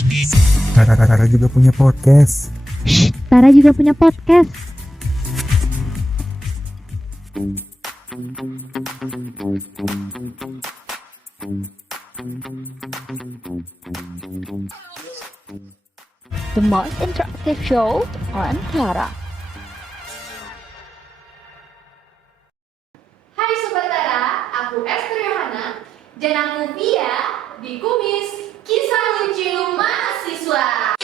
Tara juga punya podcast. Tara juga punya podcast. The most interactive show on Tara. Hai Sobat Tara, aku Esther Yohana dan aku Via di Kumis Kisah Lucu Mahasiswa.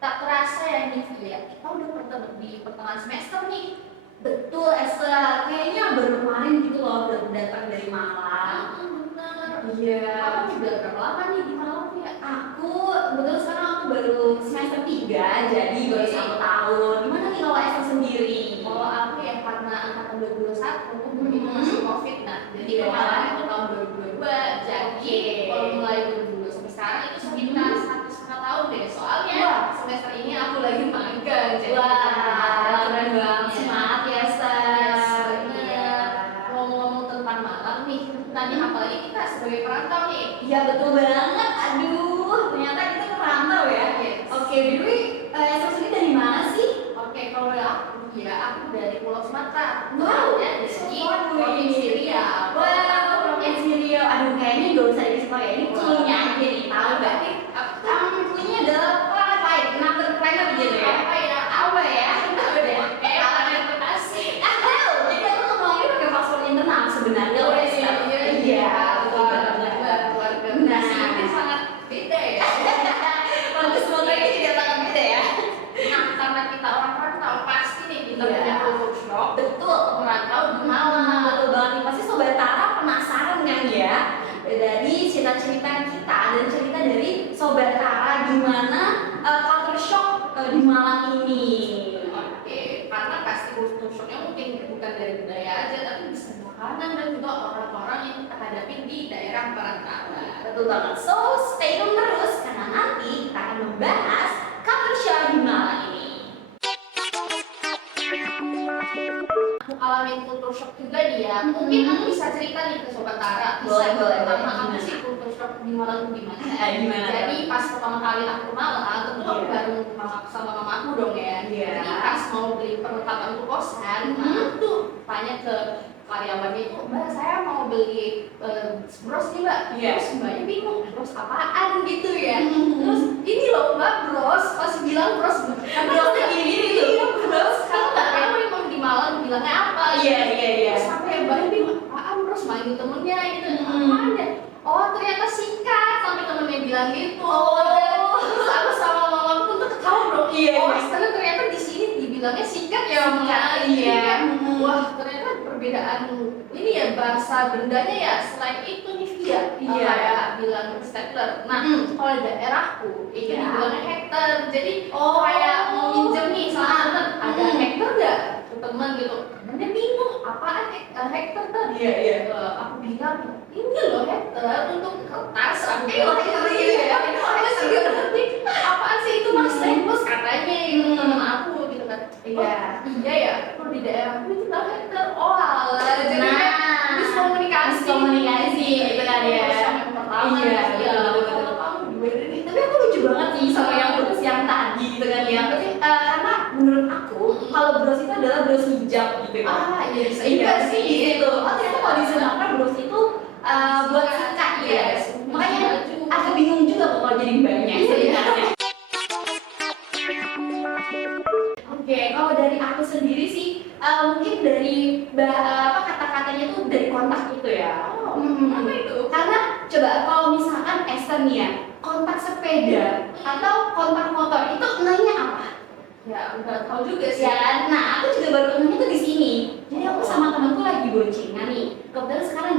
Tak terasa ya nih Via, kita udah di pertengahan semester nih. Betul Esther, kayaknya baru kemarin gitu loh datang dari Malang. Bener. Iya. Kamu udah berapa lama nih di Malang Via? Aku kebetulan sekarang aku baru semester 3, jadi baru 1 tahun. Gimana nih kalau Esther sendiri? Kalau aku ya karena angkatan 2021 itu masih COVID, nah jadi kemarin itu tahun 2022, jadi kalau mulai 2022 sampai sekarang itu sekitar 1,5 tahun deh. Soalnya semester ini aku lagi magang, jadi keren banget, semangat ya Esther. Bener. Ngomong-ngomong tentang Malang nih, tadi apalagi kita sebagai perantau nih. Iya betul banget, aduh ternyata kita perantau ya. Oke, Dewi, Esther sendiri dari mana sih? Oke, kalau aku ya aku dari Pulau Sumatera. Wow, ya di sini Provinsi Riau. Wow, Provinsi Riau. Aduh, kayaknya gak usah dikasih tau ya, ini clue-nya aja nih, tahu gak nih? Clue-nya adalah apa ya? Entrepreneur gitu ya? Apa ya? Tahu deh. Kayak transportasi. Jadi aku ngomongin pakai paspor internal sebenarnya. Iya, betul banget. Nah, ini sangat beda ya. Kalau semuanya juga sangat beda ya. Nah, karena kita orang perantau pasti nih kita punya culture shock. Betul, perantau di Malang. Betul banget nih. Pasti Sobat Tara penasaran kan ya dari cerita-cerita kita dan cerita dari Sobat Tara gimana culture shock di Malang ini. Oke, karena pasti culture shocknya mungkin bukan dari budaya aja, tapi bisa makanan dan juga orang-orang yang kita hadapi di daerah perantauan. Betul banget. So, stay tune terus karena nanti kita akan membahas culture shock di Malang ini. Aku alamin culture shock juga nih ya. Mungkin aku bisa cerita nih ke Sobat Tara. Boleh. Pertama aku sih culture shock di Malang itu gimana? Jadi pas pertama kali aku ke Malang, tentu aku bareng sama mama aku dong ya. Jadi pas mau beli perlengkapan untuk kosan, aku tuh tanya ke karyawannya itu, Mbak saya mau beli bros nih Mbak. Terus Mbaknya bingung, bros apaan gitu ya. Terus ini loh Mbak bros, pas bilang bros, brosnya gini tuh. Bros, kamu nggak tahu emang di Malang bilangnya apa? Iya. Sampai Mbaknya bingung, apaan bros, manggil temennya gitu. Apaan ya? Oh ternyata singkat, sampai temennya bilang gitu. Terus aku sama mama aku tuh ketawa dong. Oh ternyata di sini dibilangnya singkat ya Mbak. Iya. Wah ternyata perbedaan ini ya bahasa bendanya ya selain itu nih Via. Kayak bilang stapler. Nah kalau di daerahku itu dibilangnya hektar. Jadi kayak mau minjem nih sama temen, ada hektar nggak? Ke temen gitu. Temennya bingung apaan hektar tuh? Iya. Aku bilang ini loh hektar untuk kertas. Aku bilang iya. Terus juga ngerti apaan sih itu mas terus katanya itu temen aku gitu kan. Iya ya. Kalau di daerahku itu tahu hektar. Jadi miskomunikasi gitu kan ya. Yang pertama kalau kamu gimana nih? Tapi aku lucu banget sih sama yang bros yang tadi gitu kan ya. Karena menurut aku kalau bros itu adalah bros hijab gitu kan. Iya sih gitu. Ternyata kalau di Sumatera bros itu buat sikat ya. Makanya agak bingung juga kok kalau jadi mbaknya sebenarnya. Oke, kalau dari aku sendiri sih mungkin dari kata-katanya tuh dari kontak itu ya. Apa itu? Karena coba kalau misalkan Esther nih ya, kontak sepeda atau kontak motor itu nanya apa? Ya, udah tahu juga sih. Ya kan? Nah, aku juga baru nanya tuh di sini. Jadi aku sama temanku lagi boncengan nih. Kebetulan sekarang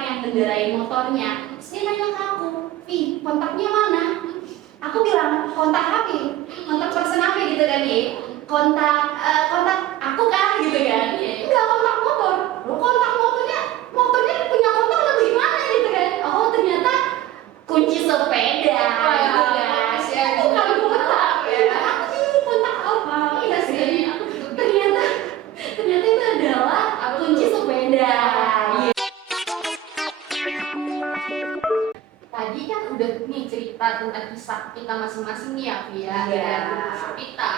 yang ngendarain motornya. Terus dia nanya ke aku, "Ih, kontaknya mana?" Aku bilang, "Kontak HP, kontak person HP gitu kan ya. Kontak aku kan gitu kan. Enggak kontak motor. Loh, kontak motornya punya kontak atau gimana gitu kan. Oh, ternyata kunci sepeda gitu kan. Bukan kontak ya. Aku ini kontak apa? Iya sih. Ternyata itu adalah kunci sepeda. tadi kan udah nih cerita tentang kisah kita masing-masing nih ya, Via. Iya. Dan kultur kita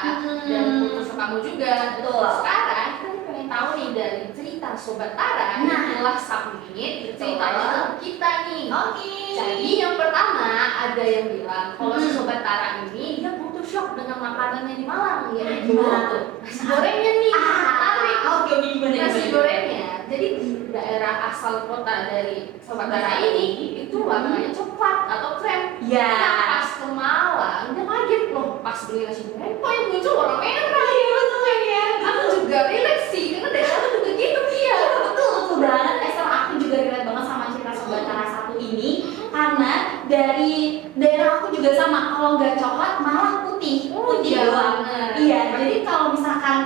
dan kultur kamu juga. Betul. Sekarang kita pengen tahu nih dari cerita Sobat Tara Nah. yang telah submit ceritanya kita nih. Oke. Jadi yang pertama ada yang bilang kalau si Sobat Tara ini dia butuh shock dengan makanannya di Malang ya. Gimana tuh? Nasi gorengnya nih. Menarik. Oke, gimana? Nasi gorengnya. Jadi di daerah asal kota dari Sobat Tara ini itu warnanya coklat atau krem. Iya. Nah, pas ke Malang dia kaget loh pas beli nasi goreng kok yang muncul warna merah. Iya, betul ya. Aku juga relate sih karena daerah aku juga gitu dia. Betul banget. Esther, aku juga relate banget sama cerita Sobat Tara satu ini karena dari daerah aku juga sama. Kalau nggak coklat malah putih, putih iya, doang. bener. Iya. Jadi kalau misalkan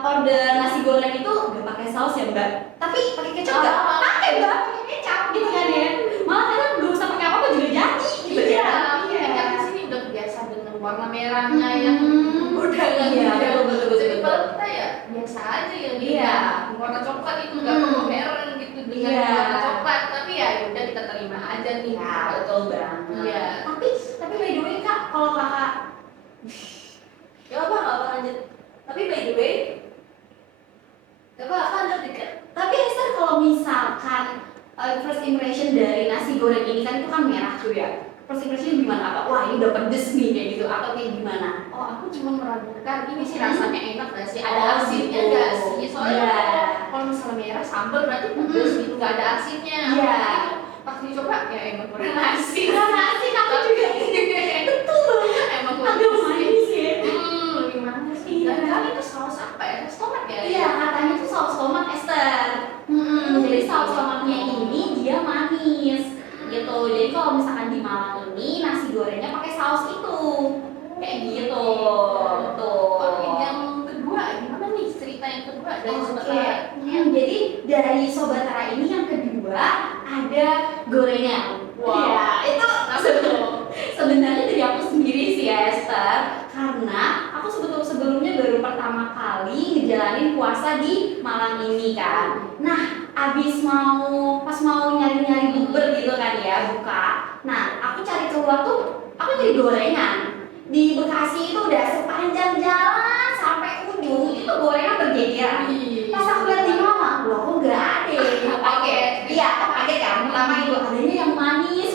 order nasi goreng itu nggak pakai saus ya Mbak, tapi pakai kecap nggak? Oh. Pakai Mbak, pakai kecap gitu kan ya. Malah kadang belum usah pakai apa-apa juga jadi gitu Iya, ya. kan di sini udah biasa dengan warna merahnya yang udah nggak Iya, beda. betul. Jadi kalau kita ya biasa aja yang Iya. warna coklat itu nggak perlu heran gitu dengan Iya. warna coklat, tapi ya udah kita terima aja nih. Ya, betul banget. Iya. Tapi by the way Kak, kalau Kakak ya apa lanjut. Tapi by the way lanjut dikit. Tapi Esther, kalau misalkan first impression dari nasi goreng ini kan itu kan merah tuh ya. First impression gimana? Apa wah ini udah pedes nih kayak gitu atau kayak gimana? Oh, aku cuma meragukan ini sih rasanya enak gak sih? Ada Oh, asinnya gitu. gak sih? Soalnya Iya. kalau misalnya merah sambal berarti pedes gitu, gak ada asinnya. Iya. Pas dicoba ya emang kurang asin. Kurang asin, aku juga. Betul banget. Emang kurang Agak asin. manis ya. Lebih manis. Iya. Dan kali itu saus apa ya? Saus tomat ya? Iya, katanya tuh saus tomat Esther. Jadi saus tomatnya ini dia manis gitu. Jadi kalau misalkan di Malang ini nasi gorengnya pakai saus itu kayak gitu. Betul. Oke, yang kedua gimana nih cerita yang kedua dari Sobat Oke. Tara? Jadi dari Sobat Tara ini yang kedua ada gorengan. Wow. Ya, itu Apa tuh? sebenarnya dari aku sendiri sih ya Esther, karena aku sebelumnya baru pertama kali ngejalanin puasa di Malang ini kan. Nah, pas mau nyari-nyari bubur gitu kan ya, buka. Nah, aku cari keluar tuh, aku nyari gorengan. Di Bekasi itu udah sepanjang jalan sampai ujung itu gorengan berjejeran. Pas aku lihat di Malang, loh kok nggak ada ya? Kaget. Iya, kaget kan. Pertama itu adanya yang manis.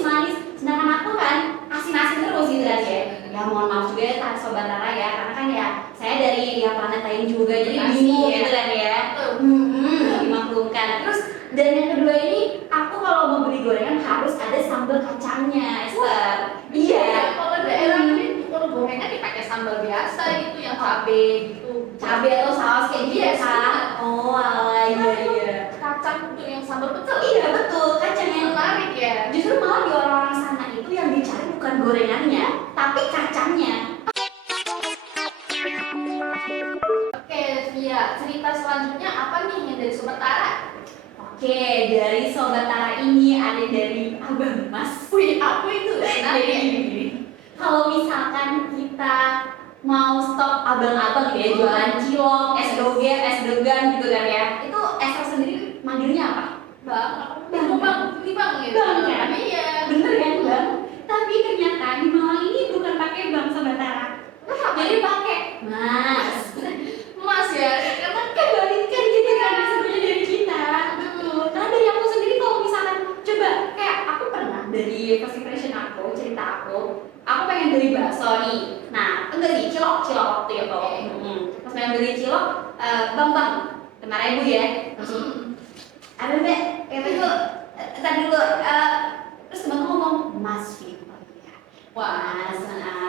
Sedangkan aku kan asin-asin terus gitu kan ya. Ya mohon maaf juga ya Sobat Tara ya, karena kan ya saya dari ya planet lain juga, jadi Pasti, bingung ya. gitu kan ya. Dimaklumkan. Terus dan yang kedua ini, aku kalau mau beli gorengan harus ada sambal kacangnya, Esther. Iya. Kalau daerah ini kalau gorengan dipakai sambal biasa gitu yang cabe gitu. Cabai atau saus kayak gitu Iya, ya kan? Oh, alah, iya. Kacang untuk yang sambal pecel. Iya betul, kacang yang Menarik ya. justru malah di orang-orang sana itu yang dicari bukan gorengannya, tapi kacangnya. Oke, Via, cerita selanjutnya apa nih yang dari Sobat Tara? Oke, dari Sobat Tara ini ada dari Abang Mas. Wih, aku itu menarik. Jadi, kalau misalkan kita mau stok abang-abang ya jualan cilok, es doger, es degan gitu kan ya, itu Esther sendiri manggilnya apa? Bang, aku mau bang, ini bang gitu. Bang, kan? Iya. Bener kan bang? Tapi ternyata di Malang ini bukan pakai bang Sobat Tara, jadi pakai Mas. Mas ya, karena Kebalikan gitu kan sebenarnya dari kita. Betul. Karena dari aku sendiri kalau misalkan coba kayak aku pernah dari first impression aku cerita aku pengen beli bakso nih. Nah enggak sih cilok waktu itu. Pas pengen beli cilok, bang 5.000 ya. Langsung ada mbak, tadi dulu. Terus temanku ngomong Mas Fit. wah, Mas,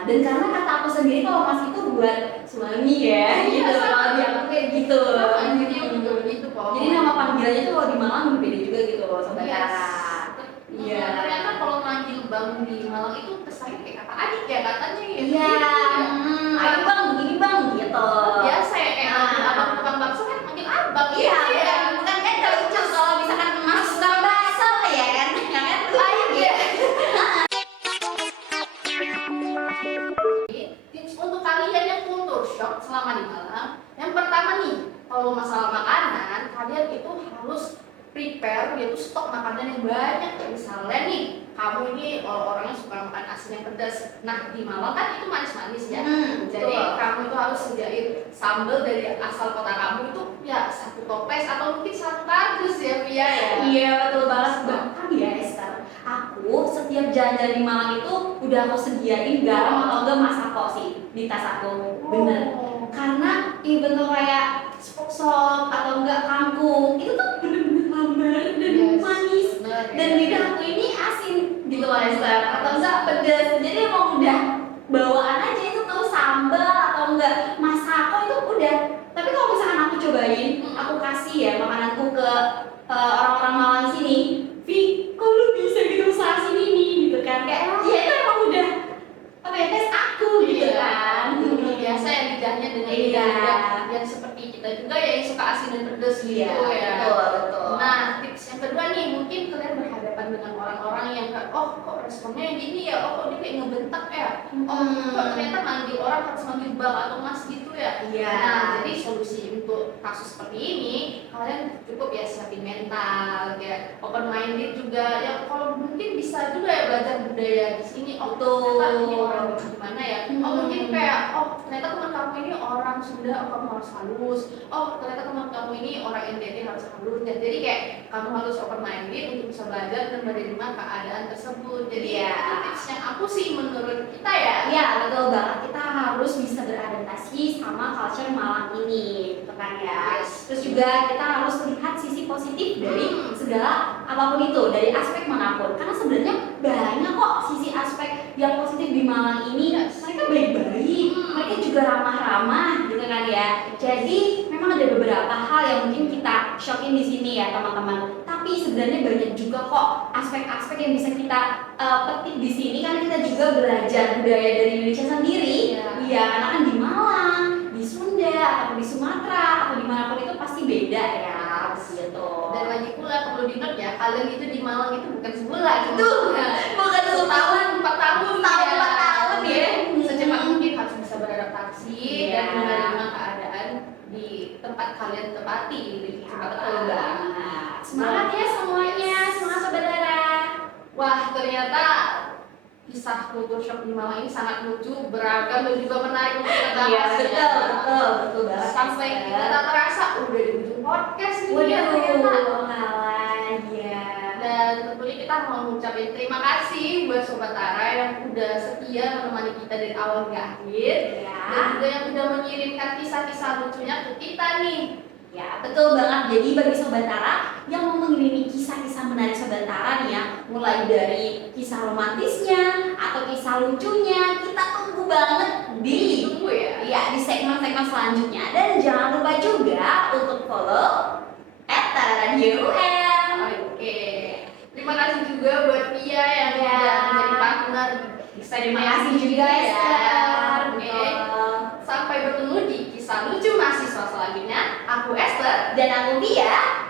dan karena kata aku sendiri kalau Mas itu buat suami ya, Iya, gitu. sama. Kalau di aku kayak gitu. jadi aku juga begitu kok. Jadi nama panggilannya tuh kalau di Malang berbeda juga gitu loh, Sobat Yes. Tara. Iya. Ternyata kalau manggil bang di Malang itu kesannya kayak kakak adik ya katanya ya. Iya. Ayo bang, begini bang, gitu. Biasa ya kayak abang tukang bakso kan manggil abang. Iya, bukan kan lucu kalau misalkan Mas tukang bakso ya kan, ya kan? Lain ya. Tips untuk kalian yang kultur shock selama di Malang, yang pertama nih, kalau masalah makanan, kalian itu harus prepare yaitu stok makanan makanan yang banyak. Misalnya nih, kamu ini orangnya suka makan asin yang pedas. Nah, di Malang kan itu manis-manis ya. Jadi betul. kamu itu harus sediain sambal dari asal kota kamu itu ya 1 toples atau mungkin 1 kardus ya Via ya. Iya betul banget. Bahkan ya Esther, aku setiap jalan-jalan di Malang itu udah aku sediain garam atau enggak masako sih di tas aku. Bener. Karena even tuh kayak sop atau enggak kangkung itu tuh bener-bener lambat dan manis. Bener, Dan ya. lidah aku ini asin gitu loh Esther, atau enggak pedas. Jadi emang udah bawaan aja itu tuh sambal atau enggak masako itu udah. Tapi kalau misalkan aku cobain, aku kasih ya makananku ke orang-orang Malang sini, Vi, kok lu bisa gitu usaha sini nih gitu kan? Kayak ya itu emang udah apa ya, tes aku gitu kan. Biasa yang lidahnya dengan Iya. lidah yang seperti kita juga ya yang suka asin dan pedas gitu Iya, ya. betul. Nah, tips yang kedua nih, mungkin kalian berhadapan dengan orang-orang yang kayak, oh kok responnya gini ya, oh kok dia kayak ngebentak ya, oh kok ternyata manggil orang harus manggil bang atau mas gitu ya. Iya. Nah, jadi solusi untuk kasus seperti ini, kalian cukup ya siapin mental, ya open minded juga, ya kalau mungkin bisa juga ya belajar budaya di sini. Oh ternyata ini orang gimana ya, oh mungkin kayak, oh ternyata teman kamu ini orang Sunda, oh kamu harus halus, oh ternyata teman kamu ini orang NTT harus halus. Dan jadi kayak kamu harus open minded untuk bisa belajar dan menerima keadaan tersebut. Jadi Iya. itu tips yang aku sih menurut kita ya. Iya betul banget, kita harus bisa beradaptasi sama culture Malang ini, gitu kan ya. Yes. Terus juga kita harus lihat sisi positif dari segala apapun itu, dari aspek manapun. Karena sebenarnya banyak kok sisi aspek yang positif di Malang ini. Yes. Mereka baik-baik, mereka juga ramah-ramah, gitu kan ya. Jadi memang ada beberapa hal yang mungkin kita shocking di sini ya teman-teman. Tapi sebenarnya banyak juga kok aspek-aspek yang bisa kita petik di sini, karena kita juga belajar budaya dari Indonesia sendiri. Iya. Iya, karena kan di Malang, di Sunda, atau di Sumatera, atau dimanapun itu pasti beda ya, gitu. Dan lagi pula perlu di-note ya, kalian itu di Malang itu bukan sebulan itu, bukan setahun 4 tahun, Tahun, ya. 4 tahun ya. Secepat mungkin harus bisa beradaptasi Iya. dan menerima keadaan di tempat kalian tempati di tempat Betul kalian. banget. Semangat ya semuanya, semangat Sobat Dara. Wah, ternyata kisah kultur shock di Malang ini sangat lucu, beragam dan juga menarik untuk kita bahas. Iya, betul banget. Sampai kita tak terasa udah di ujung podcast nih ya, Waduh, ternyata. ngalah ya. Dan tentunya kita mau ngucapin terima kasih buat Sobat Tara yang udah setia menemani kita dari awal hingga akhir. Ya. Dan juga yang udah mengirimkan kisah-kisah lucunya ke kita nih. Ya, betul banget. Jadi bagi Sobat Tara yang mau mengirimi kisah-kisah menarik Sobat Tara nih ya, mulai dari kisah romantisnya atau kisah lucunya, kita tunggu banget di Tunggu ya. di segmen-segmen selanjutnya. Dan jangan lupa juga untuk follow @tara_radio_UM. Oke. Terima kasih juga buat Pia yang Ya. udah menjadi partner di Terima kasih juga ya. Esther. Oke. Betul. Sampai bertemu di kisah lucu mahasiswa selanjutnya. Aku Esther. Dan aku Pia.